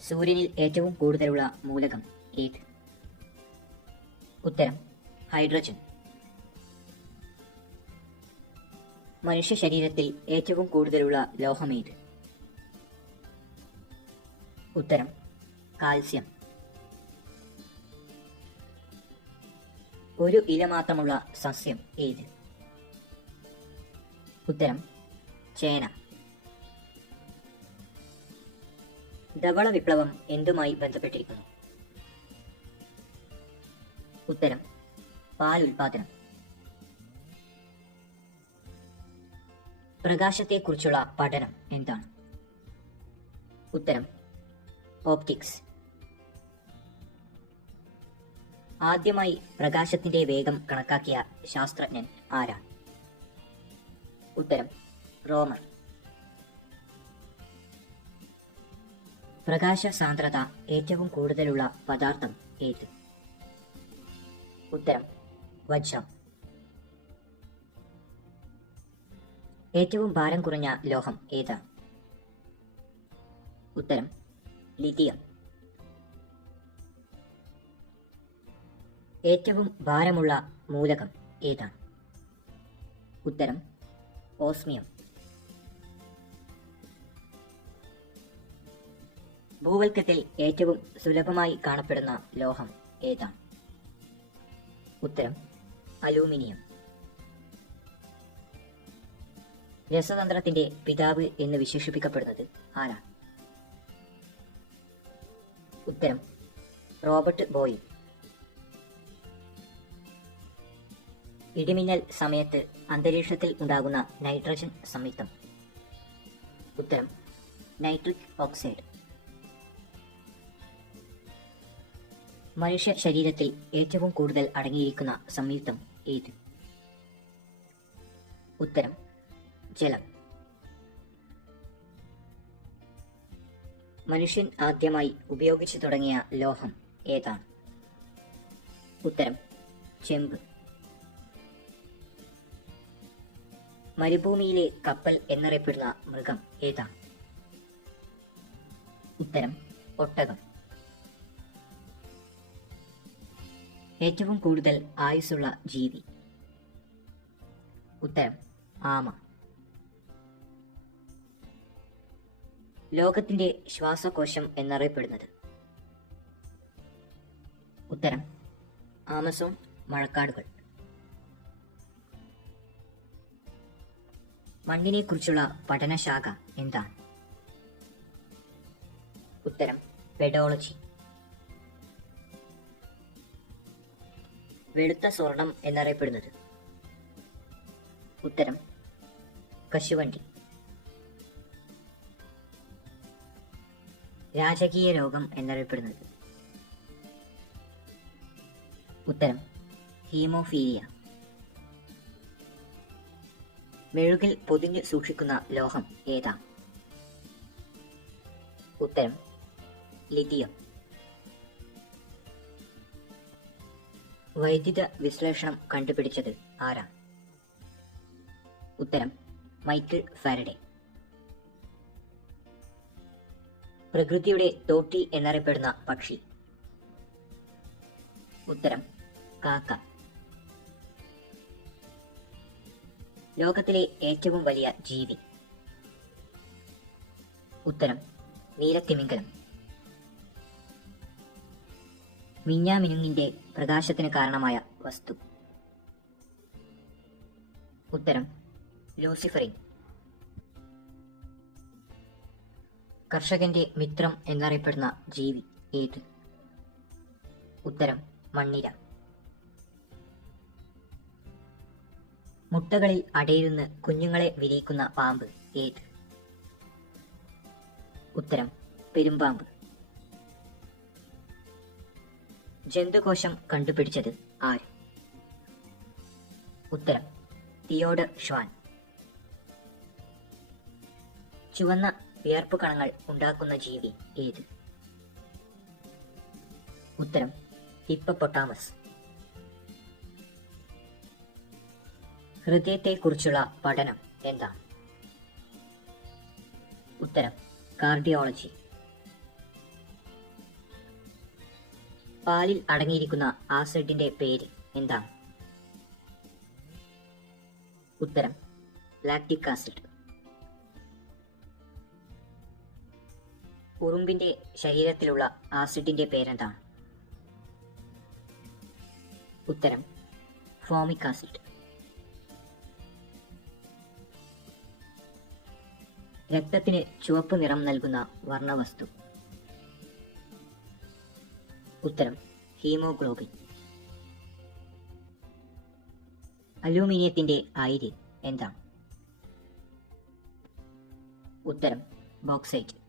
സൂര്യനിൽ ഏറ്റവും കൂടുതലുള്ള മൂലകം ഏത്? ഉത്തരം ഹൈഡ്രജൻ. മനുഷ്യ ശരീരത്തിൽ ഏറ്റവും കൂടുതലുള്ള ലോഹമേത്? ഉത്തരം കാൽസ്യം. ഒരു ഇല മാത്രമുള്ള സസ്യം ഏത്? ഉത്തരം ചേന. ധവള വിപ്ലവം എന്തുമായി ബന്ധപ്പെട്ടിരിക്കുന്നു? ഉത്തരം പാൽ ഉൽപാദനം. പ്രകാശത്തെക്കുറിച്ചുള്ള പഠനം എന്താണ്? ഉത്തരം ഓപ്റ്റിക്സ്. ആദ്യമായി പ്രകാശത്തിന്റെ വേഗം കണക്കാക്കിയ ശാസ്ത്രജ്ഞൻ ആരാണ്? ഉത്തരം റോമർ. പ്രകാശ സാന്ദ്രത ഏറ്റവും കൂടുതലുള്ള പദാർത്ഥം ഏത്? ഉത്തരം വജ്രം. ഏറ്റവും ഭാരം കുറഞ്ഞ ലോഹം ഏതാണ്? ഉത്തരം ലിഥിയം. ഏറ്റവും ഭാരമുള്ള മൂലകം ഏതാണ്? ഉത്തരം ഓസ്മിയം. ഭൂവൽക്കത്തിൽ ഏറ്റവും സുലഭമായി കാണപ്പെടുന്ന ലോഹം ഏതാണ്? ഉത്തരം അലൂമിനിയം. രസതന്ത്രത്തിന്റെ പിതാവ് എന്ന് വിശേഷിപ്പിക്കപ്പെടുന്നത് ആരാണ്? ഉത്തരം റോബർട്ട് ബോയിൽ. ഇടിമിന്നൽ സമയത്ത് അന്തരീക്ഷത്തിൽ ഉണ്ടാകുന്ന നൈട്രജൻ സംയുക്തം? ഉത്തരം നൈട്രിക് ഓക്സൈഡ്. മനുഷ്യ ശരീരത്തിൽ ഏറ്റവും കൂടുതൽ അടങ്ങിയിരിക്കുന്ന സംയുക്തം ഏത്? ഉത്തരം ജലം. മനുഷ്യൻ ആദ്യമായി ഉപയോഗിച്ചു തുടങ്ങിയ ലോഹം ഏതാണ്? ഉത്തരം ചെമ്പ്. മരുഭൂമിയിലെ കപ്പൽ എന്നറിയപ്പെടുന്ന മൃഗം ഏതാണ്? ഉത്തരം ഒട്ടകം. ഏറ്റവും കൂടുതൽ ആയുസ്സുള്ള ജീവി? ഉത്തരം ആമ. ലോകത്തിന്റെ ശ്വാസകോശം എന്നറിയപ്പെടുന്നത്? ഉത്തരം ആമസോൺ മഴക്കാടുകൾ. മണ്ണിനെ കുറിച്ചുള്ള പഠനശാഖ എന്താണ്? ഉത്തരം പെഡോളജി. വെളുത്ത സ്വർണം എന്നറിയപ്പെടുന്നത്? ഉത്തരം കശുവണ്ടി. രാജകീയ രോഗം എന്നറിയപ്പെടുന്നത്? ഉത്തരം ഹീമോഫീലിയ. മെഴുകിൽ പൊതിഞ്ഞു സൂക്ഷിക്കുന്ന ലോഹം ഏതാ? ഉത്തരം ലിഥിയം. വൈദ്യുത വിശ്ലേഷണം കണ്ടുപിടിച്ചത് ആരാണ്? ഉത്തരം മൈക്കിൾ ഫാരഡെ. പ്രകൃതിയുടെ തോട്ടി എന്നറിയപ്പെടുന്ന പക്ഷി? ഉത്തരം കാക്ക. ലോകത്തിലെ ഏറ്റവും വലിയ ജീവി? ഉത്തരം നീലത്തിമിംഗലം. മിന്നാമിനുങ്ങിന്റെ പ്രകാശത്തിന് കാരണമായ വസ്തു? ഉത്തരം ലൂസിഫറിൻ. കർഷകന്റെ മിത്രം എന്നറിയപ്പെടുന്ന ജീവി ഏത്? ഉത്തരം മണ്ണിര. മുട്ടകളിൽ അടയിരുന്ന് കുഞ്ഞുങ്ങളെ വിരിയിക്കുന്ന പാമ്പ് ഏത്? ഉത്തരം പെരുമ്പാമ്പ്. ജന്തുകോശം കണ്ടുപിടിച്ചത് ആര്? ഉത്തരം തിയോഡർ ഷ്വാൻ. ചുവന്ന വിയർപ്പ് കണങ്ങൾ ഉണ്ടാക്കുന്ന ജീവി ഏത്? ഉത്തരം ഹിപ്പപ്പൊട്ടാമസ്. ഹൃദയത്തെക്കുറിച്ചുള്ള പഠനം എന്താണ്? ഉത്തരം കാർഡിയോളജി. പാലിൽ അടങ്ങിയിരിക്കുന്ന ആസിഡിന്റെ പേര് എന്താണ്? ഉത്തരം ലാക്റ്റിക് ആസിഡ്. ഉറുമ്പിന്റെ ശരീരത്തിലുള്ള ആസിഡിന്റെ പേരെന്താണ്? ഉത്തരം ഫോമിക് ആസിഡ്. രക്തത്തിന് ചുവപ്പ് നിറം നൽകുന്ന വർണ്ണവസ്തു? ഉത്തരം ഹീമോഗ്ലോബിൻ. അലൂമിനിയത്തിന്റെ അയിര് എന്താണ്? ഉത്തരം ബോക്സൈറ്റ്.